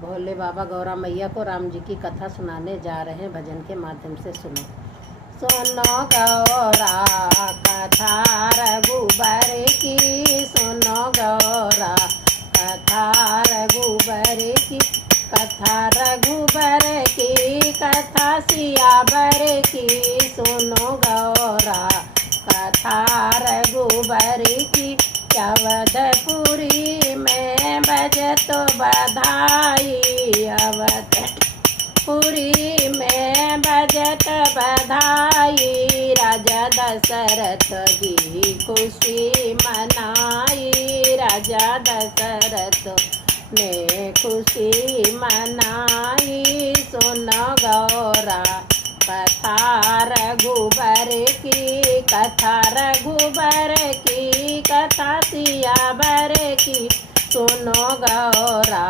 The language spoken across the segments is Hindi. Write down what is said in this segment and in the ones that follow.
भोले बाबा गौरा मैया को राम जी की कथा सुनाने जा रहे हैं। भजन के माध्यम से सुनो। सुनो गौरा कथा रघुबर की, सुनो गौरा कथा रघुबर की, कथा रघुबर की, कथा सियावर की। सुनो गौरा कथा रघुबर की, अवधपुरी में बजत बधाई, अवधपुरी में बजत बधाई। राजा दशरथ जी खुशी मनाई, राजा दशरथ ने खुशी मनाई। सुनो गौरा कथा रघुबर की, कथा रघुबर की, कथा सियावर की। सुनो गौरा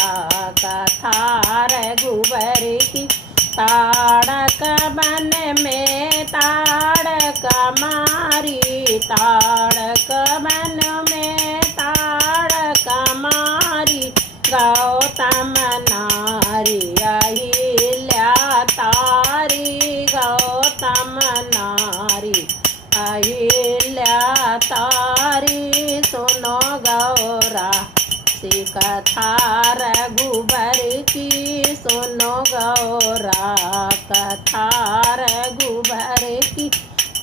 कथा रघुबर की, ताड़क वन में ताड़क मारी, ताड़क वन में ताड़क मारी। गौतम नारी अहिल्या तारी, गौतम नारी अहिल्या तारी। सुनो गौरा सी कथा रघुबर की, सुनो गौरा कथा रघुबर की।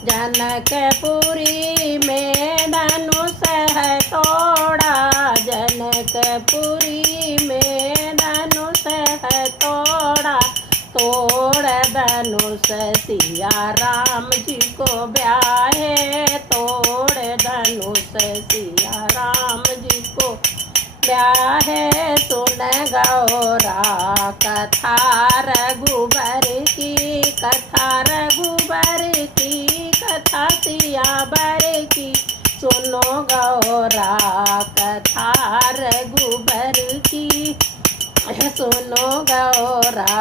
जनकपुरी में धनुष है तोड़ा, जनकपुरी में धनुष है तोड़ा। तोड़ धनुष सिया राम जी को ब्याहे, तोड़ धनुष सिया राम जी को ब्याहे। सुन गौरा कथा रघुबर की, कथा रघुबर की, कथा सियावर की। सुनो गौरा कथा रघुबर की, सुनो गौरा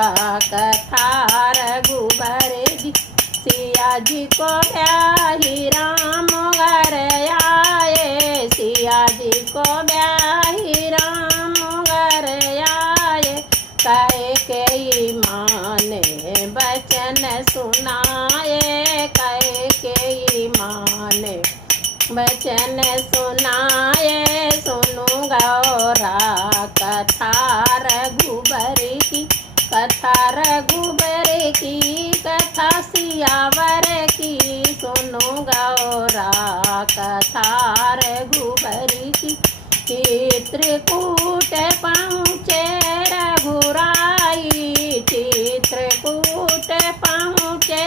कथा रघुबर की। सिया जी को ब्याही राम घर आए, सिया जी को ब्याही राम घर आए। कहे के माने बचन सुनाए, कहे के माने बचन सुनाए। सुनो गौरा कथा रघुबर की, कथा रघुबर की, कथा सियावर की। सुनो गौरा कथा रघुबर की। चित्रकूट पहुँचे रघुराई, चित्रकूट पहुँचे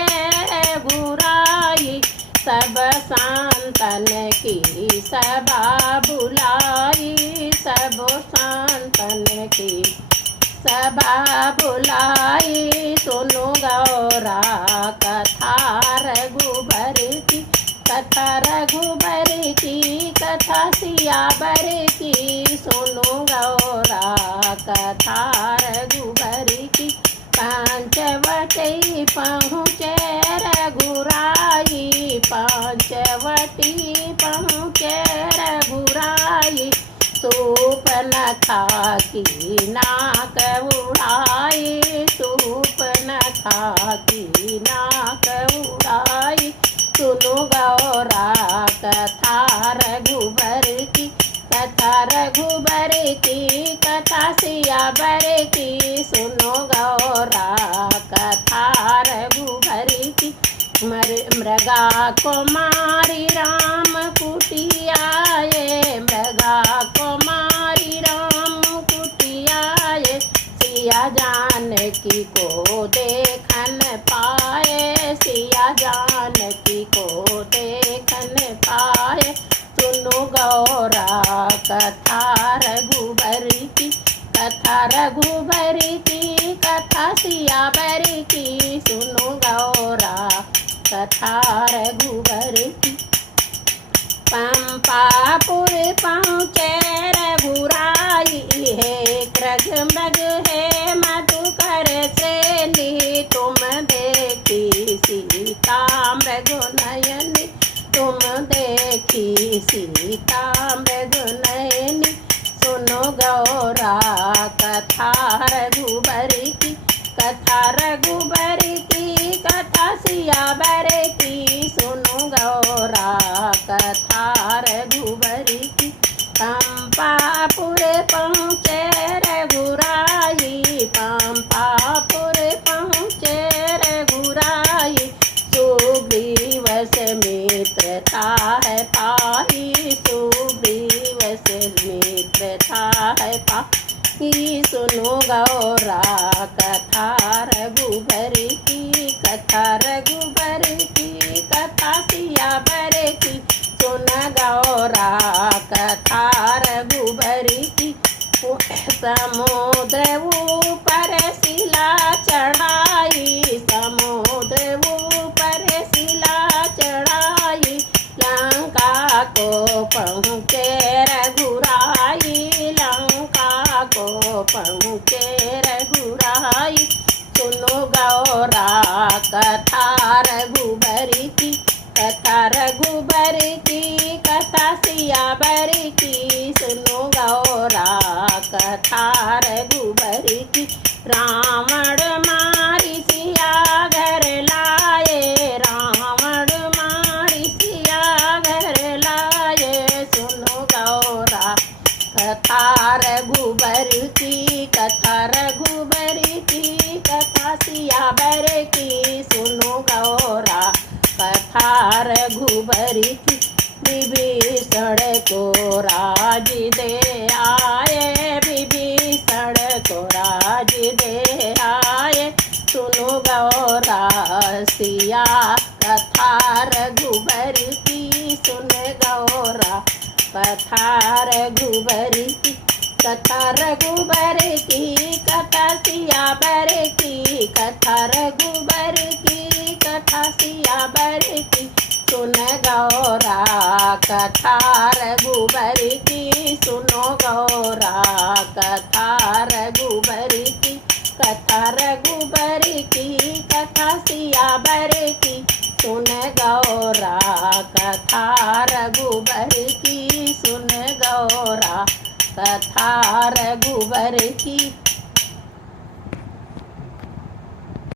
रघुराई। सब संतन की सभा बुलाई, सब संतन की सभा बुलाई। सुनो गौरा कथा रघुबर की, कथा रघुबर की, कथा सियावर की। सुनो गौरा कथा रघुबर की। पंचवटी पहुँचे रघुराई, पंचवटी पहुँचे रघुराई। सूप नखा की नाक उड़ाई, सूप नखा की नाक उड़ाई। सुनो गौरा कथा रघुबर की, कथा रघुबर की, कथा सियावर की। सुनो गौरा कथा रघुबर की। मृगा कुमारी राम कुटियाए, मृगा कुमारी राम कुटियाए। सिया जानकी को देखन पाए, सिया जानकी को देखन पाए। सुनो गौरा कथा रघुबर की, कथा रघुबर की, कथा सियावर की। सुनो गौरा कथा रघुबर की। पंपापुर पहुँचे रघुराई, है कृगमृग है मधुकर श्रेणी। तुम देखी सीता मृगनयनी, तुम देखी सीता मृगनयनी। सुनो गौरा कथा कथा रघुबर की कथा रघुबर की कथा सियावर की सुनो गौरा कथा रघुबर की। पंपापुर पहुँचे रघुराई पंपापुर पहुँचे रघुराई सुग्रीव से मित्रता है पाई सुग्रीव से मित्रता है पाई सुनो गौरा कथा रघुबर की कथा रघुबर की कथा सियावर की सुन गौरा कथा रघुबर की। समुद्र ऊपर शिला चढ़ाई समुद्र ऊपर शिला चढ़ाई लंका को पहुँचे रघुराई लंका को पहुँचे रघुराई सुनो गौरा कथा रघुबर की कथा रघुबर की कथा सियावर की सुनो गौरा कथा रघुबर की। रावण मारी सिया घर लाए रावण मारी सिया घर लाए सुनो गौरा कथा रघुबर की कथा रघुबर की कथा सियावर की सुनो गौरा कथा रघुबर की। विभीषण को राज दे आए विभीषण को राज दे आए सुनो गौरा सिया कथा रघुबर की सुन गौरा कथा रघुबर की कथा रघुबर की कथा सियावर की कथा रघुबर की कथा सियावर की सुन गौरा कथा रघुबर की सुनो गौरा कथा रघुबर की कथा रघुबर की कथा सियावर की सुन गौरा कथा रघुबर की सुन गौरा कथा रघुबर की।